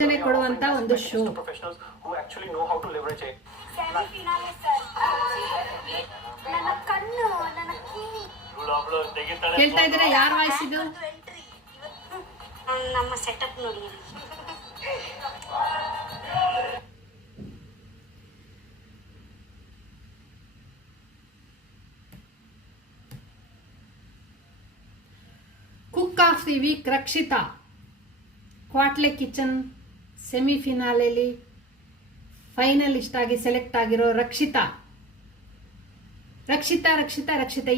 ಕೊಡುವಂತ ಒಂದು ಶೋ. ಕೇಳ್ತಾ ಇದ್ರೆ ಯಾರ ವಾಯ್ಸ್ ಇದು? ನಮ್ಮ ಸೆಟಪ್ ನೋಡಿ. Cook of the week Rakshita. Quatle kitchen ಸೆಮಿಫಿನಾಲೆಯಲ್ಲಿ ಫೈನಲಿಸ್ಟ್ ಆಗಿ ಸೆಲೆಕ್ಟ್ ಆಗಿರೋ ರಕ್ಷಿತಾ.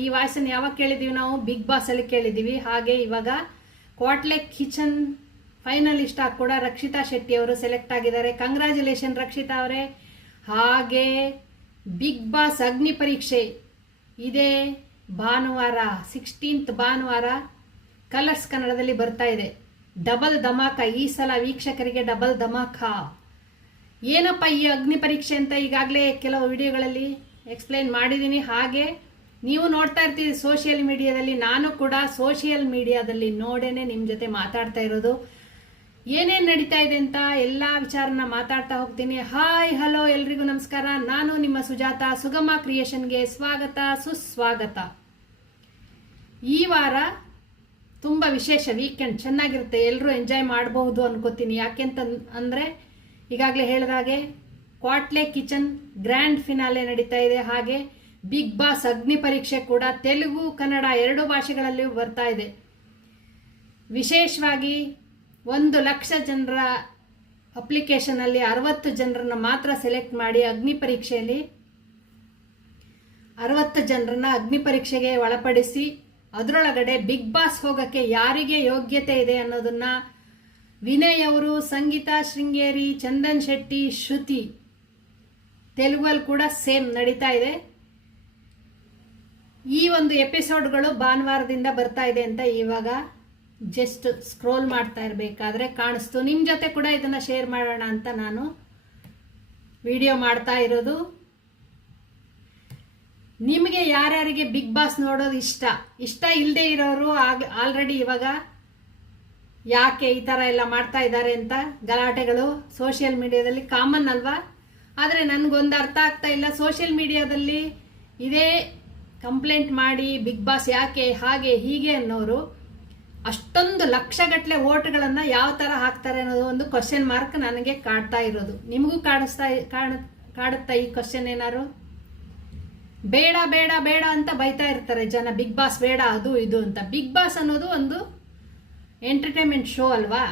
ಈ ವಾಯ್ಸನ್ನು ಯಾವಾಗ ಕೇಳಿದೀವಿ ನಾವು? ಬಿಗ್ ಬಾಸ್ ಅಲ್ಲಿ ಕೇಳಿದೀವಿ. ಹಾಗೆ ಇವಾಗ ಕ್ವಾಟ್ಲೆ ಕಿಚನ್ ಫೈನಲಿಸ್ಟ್ ಆಗಿ ಕೂಡ ರಕ್ಷಿತಾ ಶೆಟ್ಟಿ ಅವರು ಸೆಲೆಕ್ಟ್ ಆಗಿದ್ದಾರೆ. ಕಂಗ್ರ್ಯಾಚುಲೇಷನ್ ರಕ್ಷಿತಾ ಅವರೇ. ಹಾಗೆ ಬಿಗ್ ಬಾಸ್ ಅಗ್ನಿ ಪರೀಕ್ಷೆ ಇದೇ ಭಾನುವಾರ 16th ಭಾನುವಾರ ಕಲರ್ಸ್ ಕನ್ನಡದಲ್ಲಿ ಬರ್ತಾ ಇದೆ. ಡಬಲ್ ಧಮಾಕ. ಈ ಸಲ ವೀಕ್ಷಕರಿಗೆ ಡಬಲ್ ಧಮಾಕ. ಏನಪ್ಪ ಈ ಅಗ್ನಿ ಪರೀಕ್ಷೆ ಅಂತ ಈಗಾಗಲೇ ಕೆಲವು ವಿಡಿಯೋಗಳಲ್ಲಿ ಎಕ್ಸ್ಪ್ಲೈನ್ ಮಾಡಿದ್ದೀನಿ. ಹಾಗೆ ನೀವು ನೋಡ್ತಾ ಇರ್ತೀರಿ ಸೋಷಿಯಲ್ ಮೀಡಿಯಾದಲ್ಲಿ. ನಾನು ಕೂಡ ಸೋಷಿಯಲ್ ಮೀಡಿಯಾದಲ್ಲಿ ನೋಡೇನೆ ನಿಮ್ಮ ಜೊತೆ ಮಾತಾಡ್ತಾ ಇರೋದು. ಏನೇನು ನಡೀತಾ ಇದೆ ಅಂತ ಎಲ್ಲ ವಿಚಾರನ ಮಾತಾಡ್ತಾ ಹೋಗ್ತೀನಿ. ಹಾಯ್ ಹಲೋ ಎಲ್ರಿಗೂ ನಮಸ್ಕಾರ. ನಾನು ನಿಮ್ಮ ಸುಜಾತ. ಸುಗಮ ಕ್ರಿಯೇಷನ್ಗೆ ಸ್ವಾಗತ ಸುಸ್ವಾಗತ. ಈ ವಾರ ತುಂಬ ವಿಶೇಷ ವೀಕೆಂಡ್, ಚೆನ್ನಾಗಿರುತ್ತೆ, ಎಲ್ಲರೂ ಎಂಜಾಯ್ ಮಾಡಬಹುದು ಅನ್ಕೋತೀನಿ. ಯಾಕೆಂತ ಅಂದರೆ ಈಗಾಗಲೇ ಹೇಳಿದಾಗೆ ಕ್ವಾಟ್ಲೆ ಕಿಚನ್ ಗ್ರ್ಯಾಂಡ್ ಫಿನಾಲೆ ನಡೀತಾ ಇದೆ. ಹಾಗೆ ಬಿಗ್ ಬಾಸ್ ಅಗ್ನಿ ಪರೀಕ್ಷೆ ಕೂಡ ತೆಲುಗು ಕನ್ನಡ 2 ಭಾಷೆಗಳಲ್ಲಿ ಬರ್ತಾ ಇದೆ. ವಿಶೇಷವಾಗಿ 1,00,000 ಜನರ ಅಪ್ಲಿಕೇಶನಲ್ಲಿ 60 ಜನರನ್ನ ಮಾತ್ರ ಸೆಲೆಕ್ಟ್ ಮಾಡಿ ಅಗ್ನಿ ಪರೀಕ್ಷೆಯಲ್ಲಿ 60 ಜನರನ್ನ ಅಗ್ನಿ ಪರೀಕ್ಷೆಗೆ ಒಳಪಡಿಸಿ ಅದರೊಳಗಡೆ ಬಿಗ್ ಬಾಸ್ ಹೋಗಕ್ಕೆ ಯಾರಿಗೆ ಯೋಗ್ಯತೆ ಇದೆ ಅನ್ನೋದನ್ನ ವಿನಯ್ ಅವರು, ಸಂಗೀತಾ ಶೃಂಗೇರಿ, ಚಂದನ್ ಶೆಟ್ಟಿ, ಶ್ರುತಿ, ತೆಲುಗಲ್ಲಿ ಕೂಡ ಸೇಮ್ ನಡೀತಾ ಇದೆ. ಈ ಒಂದು ಎಪಿಸೋಡ್ಗಳು ಭಾನುವಾರದಿಂದ ಬರ್ತಾ ಇದೆ ಅಂತ ಇವಾಗ ಜಸ್ಟ್ ಸ್ಕ್ರೋಲ್ ಮಾಡ್ತಾ ಇರಬೇಕಾದ್ರೆ ಕಾಣಿಸ್ತು. ನಿಮ್ಮ ಜೊತೆ ಕೂಡ ಇದನ್ನ ಶೇರ್ ಮಾಡೋಣ ಅಂತ ನಾನು ವಿಡಿಯೋ ಮಾಡ್ತಾ ಇರೋದು. ನಿಮಗೆ ಯಾರ್ಯಾರಿಗೆ ಬಿಗ್ ಬಾಸ್ ನೋಡೋದು ಇಷ್ಟ ಇಲ್ಲದೆ ಇರೋರು ಆಲ್ರೆಡಿ ಇವಾಗ ಯಾಕೆ ಈ ಥರ ಎಲ್ಲ ಮಾಡ್ತಾ ಇದ್ದಾರೆ ಅಂತ ಗಲಾಟೆಗಳು ಸೋಷಿಯಲ್ ಮೀಡಿಯಾದಲ್ಲಿ ಕಾಮನ್ ಅಲ್ವಾ? ಆದರೆ ನನಗೊಂದು ಅರ್ಥ ಆಗ್ತಾ ಇಲ್ಲ. ಸೋಷಿಯಲ್ ಮೀಡಿಯಾದಲ್ಲಿ ಇದೇ ಕಂಪ್ಲೇಂಟ್ ಮಾಡಿ ಬಿಗ್ ಬಾಸ್ ಯಾಕೆ ಹಾಗೆ ಹೀಗೆ ಅನ್ನೋರು ಅಷ್ಟೊಂದು ಲಕ್ಷಗಟ್ಟಲೆ ಓಟ್ಗಳನ್ನು ಯಾವ ಥರ ಹಾಕ್ತಾರೆ ಅನ್ನೋದು ಒಂದು ಕ್ವಶನ್ ಮಾರ್ಕ್ ನನಗೆ ಕಾಡ್ತಾ ಇರೋದು. ನಿಮಗೂ ಕಾಡುತ್ತಾ ಈ ಕ್ವಶನ್ ಏನಾರು? ಬೇಡ ಬೇಡ ಬೇಡ ಅಂತ ಬೈತಾ ಇರ್ತಾರೆ ಜನ. ಬಿಗ್ ಬಾಸ್ ಬೇಡ ಅದು ಇದು ಅಂತ. ಬಿಗ್ ಬಾಸ್ ಅನ್ನೋದು ಒಂದು ಎಂಟರ್ಟೈನ್ಮೆಂಟ್ ಶೋ ಅಲ್ವಾ?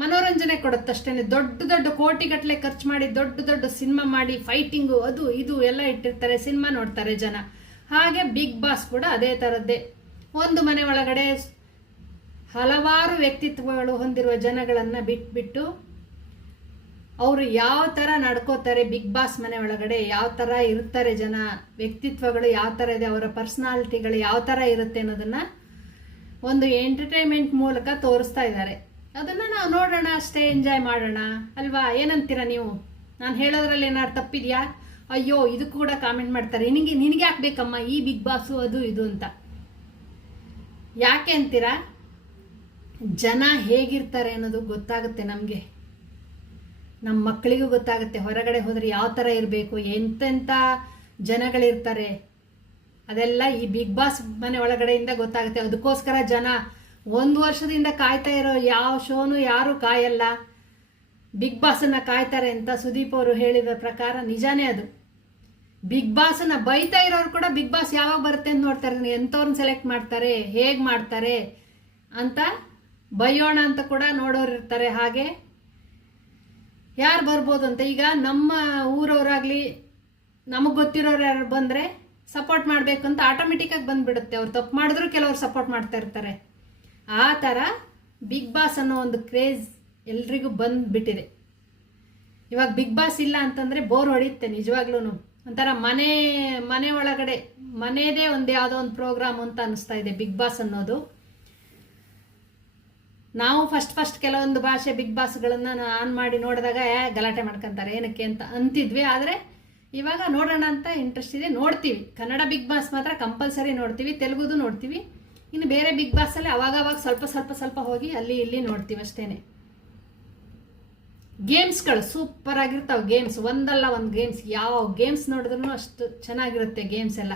ಮನೋರಂಜನೆ ಕೊಡುತ್ತಷ್ಟೇನೆ. ದೊಡ್ಡ ದೊಡ್ಡ ಕೋಟಿಗಟ್ಟಲೆ ಖರ್ಚು ಮಾಡಿ ದೊಡ್ಡ ಸಿನಿಮಾ ಮಾಡಿ ಫೈಟಿಂಗು ಅದು ಇದು ಎಲ್ಲ ಇಟ್ಟಿರ್ತಾರೆ, ಸಿನಿಮಾ ನೋಡ್ತಾರೆ ಜನ. ಹಾಗೆ ಬಿಗ್ ಬಾಸ್ ಕೂಡ ಅದೇ ಥರದ್ದೇ. ಒಂದು ಮನೆ ಒಳಗಡೆ ಹಲವಾರು ವ್ಯಕ್ತಿತ್ವಗಳು ಹೊಂದಿರುವ ಜನಗಳನ್ನು ಬಿಟ್ಬಿಟ್ಟು ಅವರು ಯಾವ ಥರ ನಡ್ಕೋತಾರೆ, ಬಿಗ್ ಬಾಸ್ ಮನೆ ಒಳಗಡೆ ಯಾವ ಥರ ಇರ್ತಾರೆ ಜನ, ವ್ಯಕ್ತಿತ್ವಗಳು ಯಾವ ಥರ ಇದೆ, ಅವರ ಪರ್ಸನಾಲಿಟಿಗಳು ಯಾವ ಥರ ಇರುತ್ತೆ ಅನ್ನೋದನ್ನ ಒಂದು ಎಂಟರ್ಟೈನ್ಮೆಂಟ್ ಮೂಲಕ ತೋರಿಸ್ತಾ ಇದ್ದಾರೆ. ಅದನ್ನು ನಾವು ನೋಡೋಣ ಅಷ್ಟೇ, ಎಂಜಾಯ್ ಮಾಡೋಣ ಅಲ್ವಾ? ಏನಂತೀರ ನೀವು? ನಾನು ಹೇಳೋದ್ರಲ್ಲಿ ಏನಾದ್ರು ತಪ್ಪಿದ್ಯಾ? ಅಯ್ಯೋ ಇದಕ್ಕೂ ಕೂಡ ಕಾಮೆಂಟ್ ಮಾಡ್ತಾರೆ, ನಿನಗೆ ಹಾಕ್ಬೇಕಮ್ಮ ಈ ಬಿಗ್ ಬಾಸು ಅದು ಇದು ಅಂತ. ಯಾಕೆ ಅಂತೀರಾ? ಜನ ಹೇಗಿರ್ತಾರೆ ಅನ್ನೋದು ಗೊತ್ತಾಗುತ್ತೆ ನಮಗೆ, ನಮ್ಮ ಮಕ್ಕಳಿಗೂ ಗೊತ್ತಾಗುತ್ತೆ. ಹೊರಗಡೆ ಹೋದರೆ ಯಾವ ಥರ ಇರಬೇಕು, ಎಂತೆಂಥ ಜನಗಳಿರ್ತಾರೆ, ಅದೆಲ್ಲ ಈ ಬಿಗ್ ಬಾಸ್ ಮನೆ ಒಳಗಡೆಯಿಂದ ಗೊತ್ತಾಗುತ್ತೆ. ಅದಕ್ಕೋಸ್ಕರ ಜನ 1 ವರ್ಷದಿಂದ ಕಾಯ್ತಾ ಇರೋ ಯಾವ ಶೋನು ಯಾರು ಕಾಯಲ್ಲ, ಬಿಗ್ ಬಾಸನ್ನು ಕಾಯ್ತಾರೆ ಅಂತ ಸುದೀಪ್ ಅವರು ಹೇಳಿದ ಪ್ರಕಾರ ನಿಜಾನೇ ಅದು. ಬಿಗ್ ಬಾಸನ್ನ ಬೈತಾ ಇರೋರು ಕೂಡ ಬಿಗ್ ಬಾಸ್ ಯಾವಾಗ ಬರುತ್ತೆ ಅಂತ ನೋಡ್ತಾರೆ, ಎಂಥವ್ರನ್ನ ಸೆಲೆಕ್ಟ್ ಮಾಡ್ತಾರೆ, ಹೇಗೆ ಮಾಡ್ತಾರೆ ಅಂತ ಬೈಯೋಣ ಅಂತ ಕೂಡ ನೋಡೋರು ಇರ್ತಾರೆ. ಹಾಗೆ ಯಾರು ಬರ್ಬೋದು ಅಂತ. ಈಗ ನಮ್ಮ ಊರವರಾಗ್ಲಿ ನಮಗೆ ಗೊತ್ತಿರೋರು ಯಾರು ಬಂದರೆ ಸಪೋರ್ಟ್ ಮಾಡಬೇಕು ಅಂತ ಆಟೋಮೆಟಿಕ್ಕಾಗಿ ಬಂದ್ಬಿಡುತ್ತೆ. ಅವ್ರು ತಪ್ಪು ಮಾಡಿದ್ರು ಕೆಲವ್ರು ಸಪೋರ್ಟ್ ಮಾಡ್ತಾ ಇರ್ತಾರೆ. ಆ ಥರ ಬಿಗ್ ಬಾಸ್ ಅನ್ನೋ ಒಂದು ಕ್ರೇಜ್ ಎಲ್ರಿಗೂ ಬಂದ್ಬಿಟ್ಟಿದೆ. ಇವಾಗ ಬಿಗ್ ಬಾಸ್ ಇಲ್ಲ ಅಂತಂದರೆ ಬೋರ್ ಹೊಡೆಯುತ್ತೆ ನಿಜವಾಗ್ಲೂ. ಒಂಥರ ಮನೆ ಒಳಗಡೆ ಮನೆಯದೇ ಒಂದು ಯಾವುದೋ ಒಂದು ಪ್ರೋಗ್ರಾಮ್ ಅಂತ ಅನಿಸ್ತಾ ಇದೆ ಬಿಗ್ ಬಾಸ್ ಅನ್ನೋದು. ನಾವು ಫಸ್ಟ್ ಕೆಲವೊಂದು ಭಾಷೆ ಬಿಗ್ ಬಾಸ್ಗಳನ್ನು ಆನ್ ಮಾಡಿ ನೋಡಿದಾಗ ಗಲಾಟೆ ಮಾಡ್ಕೊಂತಾರೆ ಏನಕ್ಕೆ ಅಂತ ಅಂತಿದ್ವಿ. ಆದರೆ ಇವಾಗ ನೋಡೋಣ ಅಂತ ಇಂಟ್ರೆಸ್ಟ್ ಇದೆ, ನೋಡ್ತೀವಿ. ಕನ್ನಡ ಬಿಗ್ ಬಾಸ್ ಮಾತ್ರ ಕಂಪಲ್ಸರಿ ನೋಡ್ತೀವಿ, ತೆಲುಗುದು ನೋಡ್ತೀವಿ. ಇನ್ನು ಬೇರೆ ಬಿಗ್ ಬಾಸಲ್ಲಿ ಅವಾಗವಾಗ ಸ್ವಲ್ಪ ಹೋಗಿ ಅಲ್ಲಿ ಇಲ್ಲಿ ನೋಡ್ತೀವಿ ಅಷ್ಟೇನೆ. ಗೇಮ್ಸ್ಗಳು ಸೂಪರ್ ಆಗಿರ್ತಾವೆ. ಗೇಮ್ಸ್ ಒಂದಲ್ಲ ಒಂದು ಗೇಮ್ಸ್, ಯಾವ ಗೇಮ್ಸ್ ನೋಡಿದ್ರು ಅಷ್ಟು ಚೆನ್ನಾಗಿರುತ್ತೆ ಗೇಮ್ಸ್ ಎಲ್ಲ.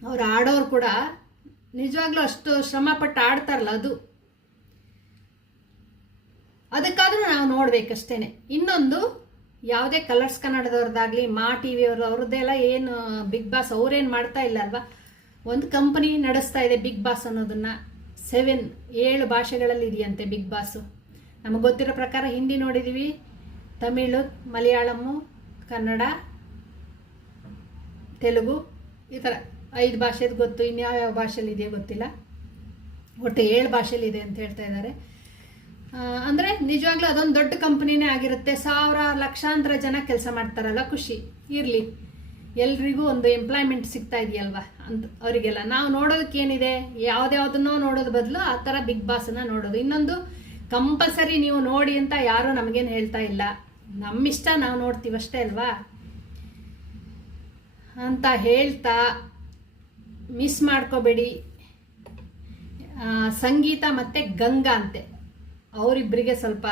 ಅವ್ರು ಆಡೋರು ಕೂಡ ನಿಜವಾಗ್ಲೂ ಅಷ್ಟು ಶ್ರಮಪಟ್ಟು ಆಡ್ತಾರಲ್ಲ, ಅದಕ್ಕಾದ್ರೂ ನಾವು ನೋಡ್ಬೇಕಷ್ಟೇನೆ. ಇನ್ನೊಂದು, ಯಾವುದೇ ಕಲರ್ಸ್ ಕನ್ನಡದವ್ರದ್ದಾಗ್ಲಿ, ಮಾ ಟಿ ವಿಯವರು ಅವ್ರದ್ದೆಲ್ಲ ಏನು ಬಿಗ್ ಬಾಸ್ ಅವ್ರೇನು ಮಾಡ್ತಾ ಇಲ್ಲ ಅಲ್ವಾ. ಒಂದು ಕಂಪನಿ ನಡೆಸ್ತಾ ಇದೆ ಬಿಗ್ ಬಾಸ್ ಅನ್ನೋದನ್ನ. 7 ಭಾಷೆಗಳಲ್ಲಿ ಇದೆಯಂತೆ ಬಿಗ್ ಬಾಸು. ನಮಗೆ ಗೊತ್ತಿರೋ ಪ್ರಕಾರ ಹಿಂದಿ ನೋಡಿದ್ದೀವಿ, ತಮಿಳು, ಮಲಯಾಳಮ್ಮು, ಕನ್ನಡ, ತೆಲುಗು, ಈ ಥರ 5 ಭಾಷೆದು ಗೊತ್ತು. ಇನ್ಯಾವ್ಯಾವ ಭಾಷೆಯಲ್ಲಿ ಇದೆಯೋ ಗೊತ್ತಿಲ್ಲ, ಒಟ್ಟು 7 ಭಾಷೆಯಲ್ಲಿ ಇದೆ ಅಂತ ಹೇಳ್ತಾ ಇದ್ದಾರೆ. ಅಂದರೆ ನಿಜವಾಗ್ಲೂ ಅದೊಂದು ದೊಡ್ಡ ಕಂಪನಿನೇ ಆಗಿರುತ್ತೆ. ಲಕ್ಷಾಂತರ ಜನ ಕೆಲಸ ಮಾಡ್ತಾರಲ್ಲ, ಖುಷಿ ಇರಲಿ, ಎಲ್ರಿಗೂ ಒಂದು ಎಂಪ್ಲಾಯ್ಮೆಂಟ್ ಸಿಗ್ತಾ ಇದೆಯಲ್ವಾ ಅಂತ ಅವರಿಗೆಲ್ಲ. ನಾವು ನೋಡೋದಕ್ಕೇನಿದೆ, ಯಾವುದ್ಯಾವುದನ್ನೋ ನೋಡೋದು ಬದಲು ಆ ಥರ ಬಿಗ್ ಬಾಸನ್ನು ನೋಡೋದು. ಇನ್ನೊಂದು, ಕಂಪಲ್ಸರಿ ನೀವು ನೋಡಿ ಅಂತ ಯಾರೂ ನಮಗೇನು ಹೇಳ್ತಾ ಇಲ್ಲ, ನಮ್ಮಿಷ್ಟ ನಾವು ನೋಡ್ತೀವಷ್ಟೇ ಅಲ್ವಾ ಅಂತ ಹೇಳ್ತಾ, ಮಿಸ್ ಮಾಡ್ಕೋಬೇಡಿ. ಸಂಗೀತ ಮತ್ತು ಗಂಗಾ ಅಂತೆ, ಅವರಿಬ್ಬರಿಗೆ ಸ್ವಲ್ಪ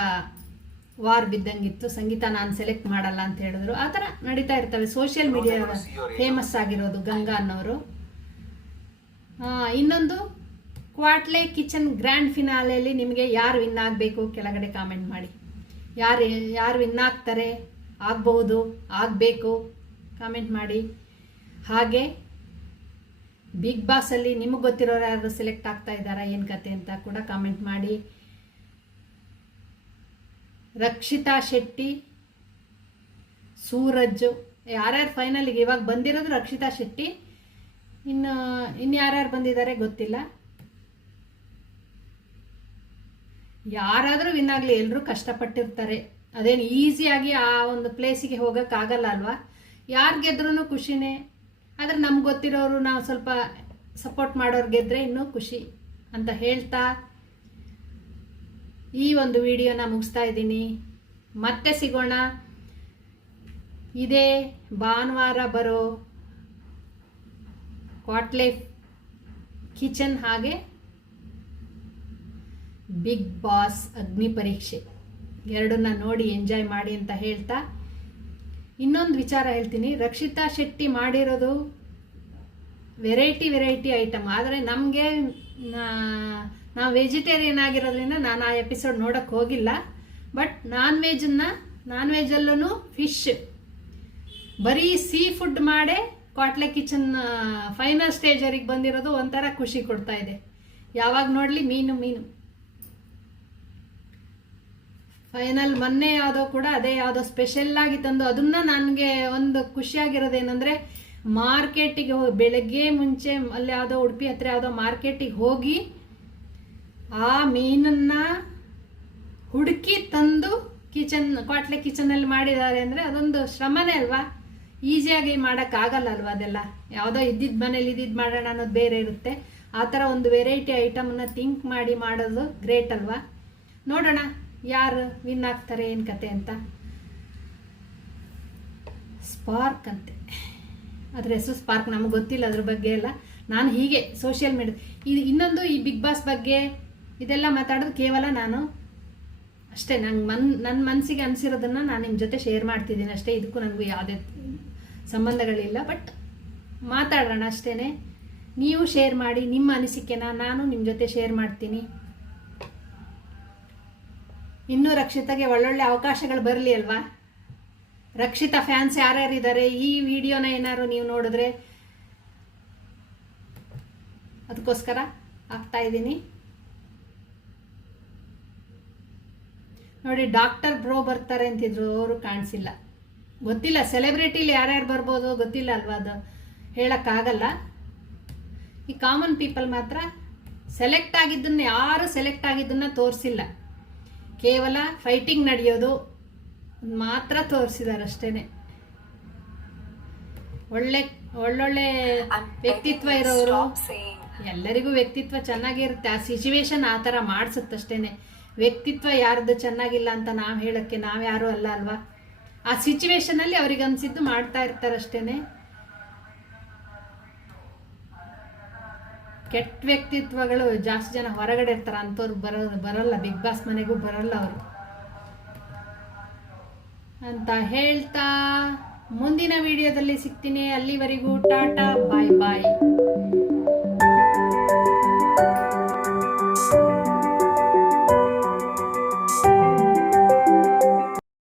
ವಾರ್ ಬಿದ್ದಂಗಿತ್ತು. ಸಂಗೀತ ನಾನು ಸೆಲೆಕ್ಟ್ ಮಾಡಲ್ಲ ಅಂತ ಹೇಳಿದ್ರು. ಆ ಥರ ನಡೀತಾ ಇರ್ತವೆ ಸೋಷಿಯಲ್ ಮೀಡಿಯಾ. ಫೇಮಸ್ ಆಗಿರೋದು ಗಂಗಾ ಅನ್ನೋರು. ಇನ್ನೊಂದು, ಕ್ವಾಟ್ಲೆ ಕಿಚನ್ ಗ್ರ್ಯಾಂಡ್ ಫಿನಾಲೆಯಲ್ಲಿ ನಿಮಗೆ ಯಾರು ವಿನ್ ಆಗಬೇಕು ಕೆಳಗಡೆ ಕಾಮೆಂಟ್ ಮಾಡಿ. ಯಾರು ವಿನ್ ಆಗ್ತಾರೆ, ಆಗಬಹುದು, ಆಗಬೇಕು, ಕಾಮೆಂಟ್ ಮಾಡಿ. ಹಾಗೆ ಬಿಗ್ ಬಾಸಲ್ಲಿ ನಿಮಗೆ ಗೊತ್ತಿರೋರು ಯಾರು ಸೆಲೆಕ್ಟ್ ಆಗ್ತಾ ಇದ್ದಾರಾ, ಏನು ಕತೆ ಅಂತ ಕೂಡ ಕಾಮೆಂಟ್ ಮಾಡಿ. ರಕ್ಷಿತಾ ಶೆಟ್ಟಿ, ಸೂರಜ್, ಯಾರ್ಯಾರು ಫೈನಲಿಗೆ ಇವಾಗ ಬಂದಿರೋದು ರಕ್ಷಿತಾ ಶೆಟ್ಟಿ. ಇನ್ಯಾರ್ಯಾರು ಬಂದಿದ್ದಾರೆ ಗೊತ್ತಿಲ್ಲ. ಯಾರಾದರೂ ವಿನ್ ಆಗಲಿ, ಎಲ್ಲರೂ ಕಷ್ಟಪಟ್ಟಿರ್ತಾರೆ. ಅದೇನು ಈಸಿಯಾಗಿ ಆ ಒಂದು ಪ್ಲೇಸಿಗೆ ಹೋಗೋಕ್ಕಾಗಲ್ಲ ಅಲ್ವಾ. ಯಾರು ಗೆದ್ರೂ ಖುಷಿನೇ. ಆದರೆ ನಮ್ಗೆ ಗೊತ್ತಿರೋರು, ನಾವು ಸ್ವಲ್ಪ ಸಪೋರ್ಟ್ ಮಾಡೋರು ಗೆದ್ರೆ ಇನ್ನೂ ಖುಷಿ ಅಂತ ಹೇಳ್ತಾ ಈ ಒಂದು ವಿಡಿಯೋನ ಮುಗಿಸ್ತಾ ಇದ್ದೀನಿ. ಮತ್ತೆ ಸಿಗೋಣ ಇದೇ ಭಾನುವಾರ ಬರೋ ಕ್ವಾಟ್ಲೆ ಕಿಚನ್ ಹಾಗೆ ಬಿಗ್ ಬಾಸ್ ಅಗ್ನಿ ಪರೀಕ್ಷೆ ಎರಡನ್ನ ನೋಡಿ ಎಂಜಾಯ್ ಮಾಡಿ ಅಂತ ಹೇಳ್ತಾ, ಇನ್ನೊಂದು ವಿಚಾರ ಹೇಳ್ತೀನಿ. ರಕ್ಷಿತಾ ಶೆಟ್ಟಿ ಮಾಡಿರೋದು ವೆರೈಟಿ ಐಟಮ್. ಆದರೆ ನಮಗೆ, ನಾವು ವೆಜಿಟೇರಿಯನ್ ಆಗಿರೋದ್ರಿಂದ ನಾನು ಆ ಎಪಿಸೋಡ್ ನೋಡೋಕ್ಕೆ ಹೋಗಿಲ್ಲ. ಬಟ್ ನಾನ್ ವೆಜ್ಜಲ್ಲೂ ಫಿಶ್, ಬರೀ ಸೀ ಫುಡ್ ಮಾಡೇ ಕ್ವಾಟ್ಲೆ ಕಿಚನ್ ಫೈನಲ್ ಸ್ಟೇಜರಿಗೆ ಬಂದಿರೋದು ಒಂಥರ ಖುಷಿ ಕೊಡ್ತಾ ಇದೆ. ಯಾವಾಗ ನೋಡಲಿ ಮೀನು. ಫೈನಲ್ ಮೊನ್ನೆ ಯಾವುದೋ ಕೂಡ ಅದೇ ಯಾವುದೋ ಸ್ಪೆಷಲ್ ಆಗಿ ತಂದು, ಅದನ್ನ ನನಗೆ ಒಂದು ಖುಷಿಯಾಗಿರೋದೇನೆಂದರೆ, ಮಾರ್ಕೆಟಿಗೆ ಹೋಗಿ ಬೆಳಗ್ಗೆ ಮುಂಚೆ ಅಲ್ಲಿ ಯಾವುದೋ ಉಡುಪಿ ಹತ್ರ ಯಾವುದೋ ಮಾರ್ಕೆಟಿಗೆ ಹೋಗಿ ಆ ಮೀನನ್ನ ಹುಡುಕಿ ತಂದು ಕ್ವಾಟ್ಲೆ ಕಿಚನಲ್ಲಿ ಮಾಡಿದ್ದಾರೆ ಅಂದರೆ ಅದೊಂದು ಶ್ರಮನೇ ಅಲ್ವಾ. ಈಸಿಯಾಗಿ ಮಾಡೋಕ್ಕಾಗಲ್ಲ ಅಲ್ವಾ. ಅದೆಲ್ಲ ಯಾವುದೋ ಇದ್ದಿದ್ದು ಮನೇಲಿ ಇದ್ದಿದ್ದು ಮಾಡೋಣ ಅನ್ನೋದು ಬೇರೆ ಇರುತ್ತೆ. ಆ ಥರ ಒಂದು ವೆರೈಟಿ ಐಟಮನ್ನು ಥಿಂಕ್ ಮಾಡಿ ಮಾಡೋದು ಗ್ರೇಟ್ ಅಲ್ವಾ. ನೋಡೋಣ ಯಾರು ವಿನ್ ಆಗ್ತಾರೆ, ಏನು ಕತೆ ಅಂತ. ಸ್ಪಾರ್ಕ್ ಅಂತೆ ಅದ್ರ ಹೆಸರು, ಸ್ಪಾರ್ಕ್. ನಮಗೆ ಗೊತ್ತಿಲ್ಲ ಅದ್ರ ಬಗ್ಗೆ ಎಲ್ಲ. ನಾನು ಹೀಗೆ ಸೋಷಿಯಲ್ ಮೀಡಿಯಾ, ಇನ್ನೊಂದು ಈ ಬಿಗ್ ಬಾಸ್ ಬಗ್ಗೆ ಇದೆಲ್ಲ ಮಾತಾಡೋದು ಕೇವಲ ನಾನು ಅಷ್ಟೇ, ನನ್ನ ಮನಸ್ಸಿಗೆ ಅನಿಸಿರೋದನ್ನು ನಾನು ನಿಮ್ಮ ಜೊತೆ ಶೇರ್ ಮಾಡ್ತಿದ್ದೀನಿ ಅಷ್ಟೇ. ಇದಕ್ಕೂ ನನಗೂ ಯಾವುದೇ ಸಂಬಂಧಗಳಿಲ್ಲ. ಬಟ್ ಮಾತಾಡೋಣ ಅಷ್ಟೇ. ನೀವು ಶೇರ್ ಮಾಡಿ ನಿಮ್ಮ ಅನಿಸಿಕೆನ, ನಾನು ನಿಮ್ಮ ಜೊತೆ ಶೇರ್ ಮಾಡ್ತೀನಿ. ಇನ್ನೂ ರಕ್ಷಿತಾಗೆ ಒಳ್ಳೊಳ್ಳೆ ಅವಕಾಶಗಳು ಬರಲಿ ಅಲ್ವಾ. ರಕ್ಷಿತಾ ಫ್ಯಾನ್ಸ್ ಯಾರ್ಯಾರಿದ್ದಾರೆ, ಈ ವಿಡಿಯೋನ ಏನಾದ್ರು ನೀವು ನೋಡಿದ್ರೆ ಅದಕ್ಕೋಸ್ಕರ ಆಗ್ತಾ ಇದ್ದೀನಿ. ನೋಡಿ, ಡಾಕ್ಟರ್ ಬ್ರೋ ಬರ್ತಾರೆ ಅಂತಿದ್ರು, ಅವರು ಕಾಣಿಸಿಲ್ಲ. ಗೊತ್ತಿಲ್ಲ ಸೆಲೆಬ್ರಿಟಿಲಿ ಯಾರ್ಯಾರು ಬರ್ಬೋದು ಗೊತ್ತಿಲ್ಲ ಅಲ್ವಾ, ಅದು ಹೇಳಕ್ಕಾಗಲ್ಲ. ಈ ಕಾಮನ್ ಪೀಪಲ್ ಮಾತ್ರ ಯಾರು ಸೆಲೆಕ್ಟ್ ಆಗಿದ್ದನ್ನ ತೋರಿಸಿಲ್ಲ. ಕೇವಲ ಫೈಟಿಂಗ್ ನಡೆಯೋದು ಮಾತ್ರ ತೋರಿಸಿದ್ದಾರೆ ಅಷ್ಟೇನೆ. ಒಳ್ಳೊಳ್ಳೆ ವ್ಯಕ್ತಿತ್ವ ಇರೋರು, ಎಲ್ಲರಿಗೂ ವ್ಯಕ್ತಿತ್ವ ಚೆನ್ನಾಗಿರುತ್ತೆ. ಆ ಸಿಚುವೇಶನ್ ಆ ಥರ ಮಾಡಿಸುತ್ತಷ್ಟೇನೆ. ವ್ಯಕ್ತಿತ್ವ ಯಾರ್ದು ಚೆನ್ನಾಗಿಲ್ಲ ಅಂತ ನಾವು ಹೇಳಕ್ಕೆ ನಾವ್ಯಾರು ಅಲ್ಲ ಅಲ್ವಾ. ಆ ಸಿಚುವೇಶನ್ ಅಲ್ಲಿ ಅವ್ರಿಗೆ ಅನ್ಸಿದ್ದು ಮಾಡ್ತಾ ಇರ್ತಾರಷ್ಟೇನೆ. ಕೆಟ್ಟ ವ್ಯಕ್ತಿತ್ವಗಳು ಜಾಸ್ತಿ ಜನ ಹೊರಗಡೆ ಇರ್ತಾರೆ, ಅಂಥವ್ರು ಬರಲ್ಲ, ಬಿಗ್ ಬಾಸ್ ಮನೆಗೂ ಬರಲ್ಲ ಅವರು. ಅಂತ ಹೇಳ್ತಾ ಮುಂದಿನ ವಿಡಿಯೋದಲ್ಲಿ ಸಿಗ್ತೀನಿ. ಅಲ್ಲಿವರೆಗೂ ಟಾಟಾ, ಬಾಯ್ ಬಾಯ್.